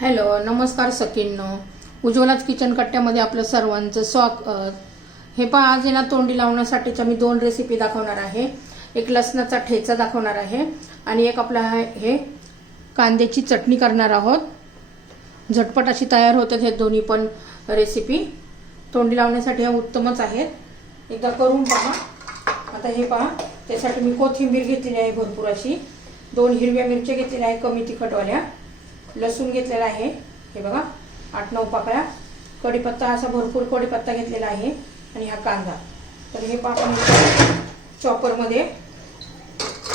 Hello नमस्कार सकिन्नो उज्ज्वलाच kitchen कट्ट्यामध्ये आपलं सर्वांचं स्वागत हे पहा आज ना तोंडी लावण्यासाठीच्या मी दोन रेसिपी दाखवणार आहे. एक लसणाचा ठेचा दाखवणार आहे आणि एक आपला हे कांद्याची चटणी करणार आहोत. झटपट अशी तयार होतात हे दोन्ही पण रेसिपी तोंडी लावण्यासाठी ह्या उत्तमच आहेत. एकदा करून पहा. आता हे पहा त्यासाठी मी कोथिंबीर घेतलेली आहे भरपूर अशी. दोन हिरव्या मिरच्या घेतलेल्या आहे कमी तिखटवाल्या. लसूण घेतलेला आहे. हे बघा आठ नऊ पाकळ्या. कढीपत्ता असा भरपूर कढीपत्ता घेतलेला आहे. आणि हा कांदा. तर हे आपण चॉपरमध्ये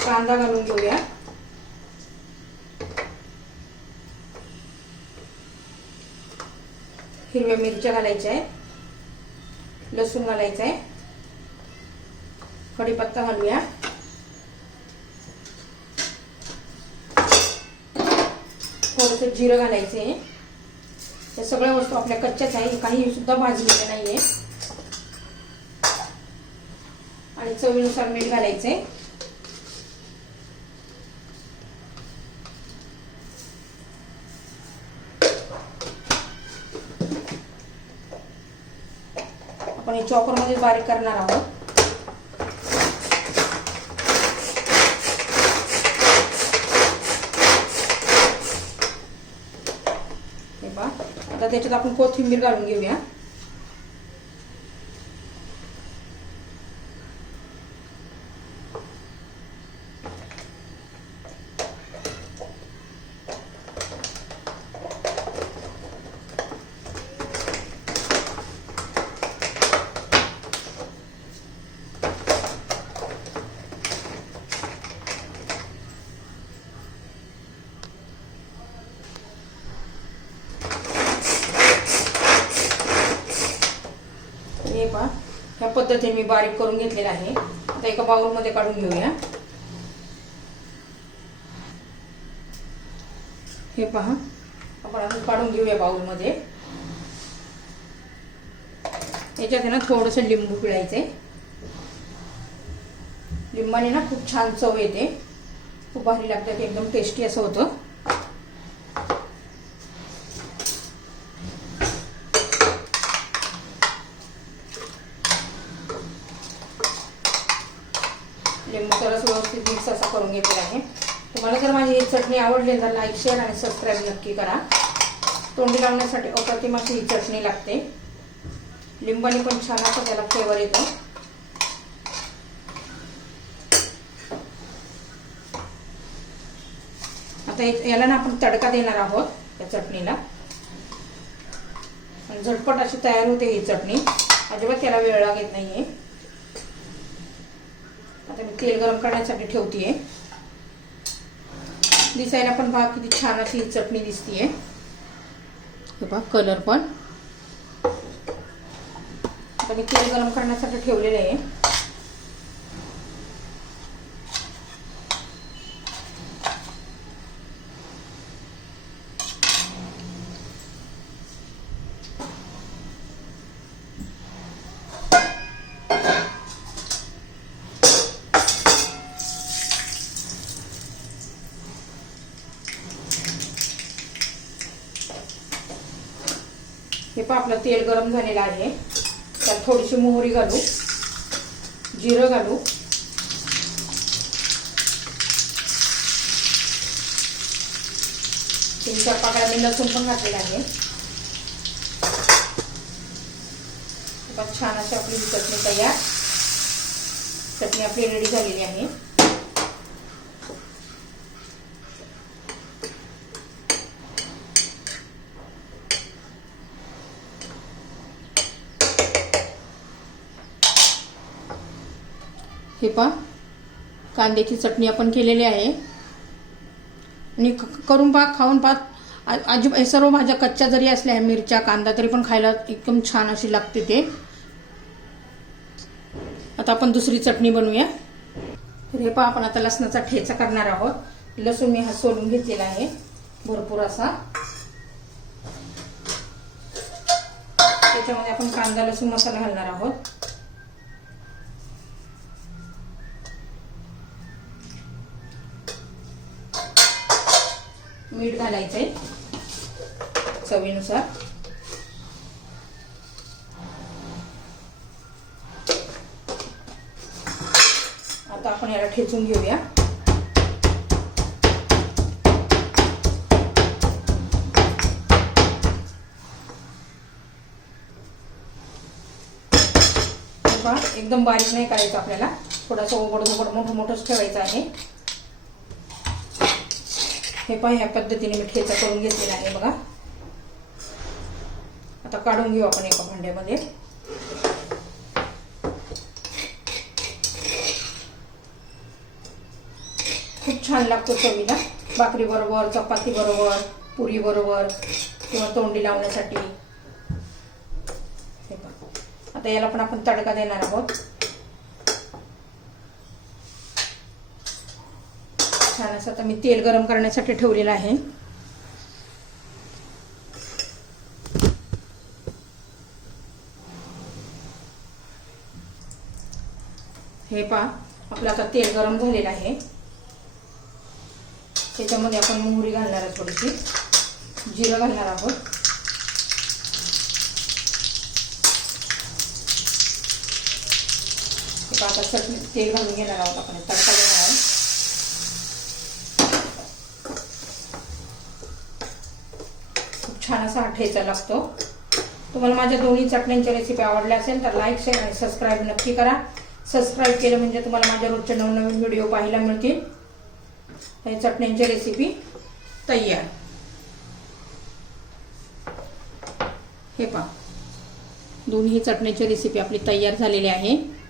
कांदा घालून घेऊया. हिरव्या मिरच्या घालायच्या आहेत. लसूण घालायचं आहे. कढीपत्ता घालूया. थोडंसं जिरं घालायचं आहे. या सगळ्या वस्तू आपल्या कच्च्याच आहे. काही सुद्धा भाजलेल्या नाहीये. आणि चवीनुसार मीठ घालायचंय. आपण हे चॉपरमध्ये बारीक करणार आहोत. पहा आता त्याच्यात आपण कोथिंबीर घालून घेऊया हे पहा ह्या पद्धतीने मी बारीक करून घेतलेला आहे. आता एका बाउलमध्ये काढून घेऊया. हे पहा. आपण असं काढून घेऊया बाउलमध्ये. याच्यात आहे ना थोडंसं लिंबू पिळायचंय लिंबाने ना खूप छान चव येते. खूप भारी लागतं ते एकदम टेस्टी असं होतं. लिंबू सरस व्यवस्थित मिक्स असा करून घेतलेला आहे. तुम्हाला जर माझी ही चटणी आवडली तर लाईक शेअर आणि सबस्क्राईब नक्की करा. तोंडी लावण्यासाठी अप्रतिम अशी ही चटणी लागते. लिंबाने पण छान असं त्याला फ्लेवर येतो. आता एक- याला ना आपण तडका देणार आहोत या चटणीला. झटपट अशी तयार होते ही चटणी. अजिबात त्याला वेळ लागत नाहीये. आता मी तेल गरम करण्यासाठी ठेवतीये. दिसायला पण पहा किती छान अशी चटणी दिसतीये. हे पहा कलर पण. आता मी तेल गरम करण्यासाठी ठेवलेलं आहे. हे पण आपलं तेल गरम झालेलं आहे. त्यात थोडीशी मोहरी घालू जिरं घालू. तीन चार पाकळ्या मी लसूण पण घातलेला आहे. पण छान अशी आपली चटणी तयार. चटणी आपली रेडी झालेली आहे. हे पहा. कांद्याची चटणी आपण केलेली आहे. आणि क- करून पहा खाऊन पहा. आ- अजिब हे सर्व भाज्या कच्च्या जरी असल्या मिरच्या कांदा तरी पण खायला एकदम छान अशी लागते ते. आता आपण दुसरी चटणी बनवूया. तर हे पहा आपण आता लसणाचा ठेचा करणार आहोत. लसूण मी हा सोलून घेतलेला आहे. भरपूर असा. त्याच्यामध्ये आपण कांदा लसूण मसाला घालणार आहोत. मीठ घालायचंय. चवीनुसार. आता आपण याला ठेचून घेऊया. एकदम बारीक नाही करायचं आपल्याला. थोडासा ओबड ओबड मोठं मोठंच ठेवायचं आहे. हे पण ह्या पद्धतीने मी ठेचा करून घेतलेला आहे बघा. आता काढून घेऊ आपण एका भांड्यामध्ये. खूप छान लागतो चवीला. भाकरी बरोबर चपाती बरोबर पुरी बरोबर किंवा तोंडी लावण्यासाठी. आता याला पण आपण तडका देणार आहोत. छान असं आता मी तेल गरम करण्यासाठी ठेवलेलं आहे. हे पहा आपलं आता तेल गरम झालेलं आहे. त्याच्यामध्ये आपण मोहरी घालणार आहोत थोडीशी. जिरं घालणार आहोत. हे आता चटणी तेल घालून घेणार आहोत आपण. तडका देणार आहोत खूप छान असा ठेचा लागतो. तुम्हाला माझ्या दोन्ही चटण्यांच्या रेसिपी आवडल्या असेल तर लाईक शेअर आणि सबस्क्राईब नक्की करा. सबस्क्राईब केलं म्हणजे तुम्हाला माझ्या रोजचे नवनवीन व्हिडिओ पाहायला मिळतील. हे चटण्यांची रेसिपी तयार. हे पहा. दोन्ही चटण्याची रेसिपी आपली तयार झालेली आहे.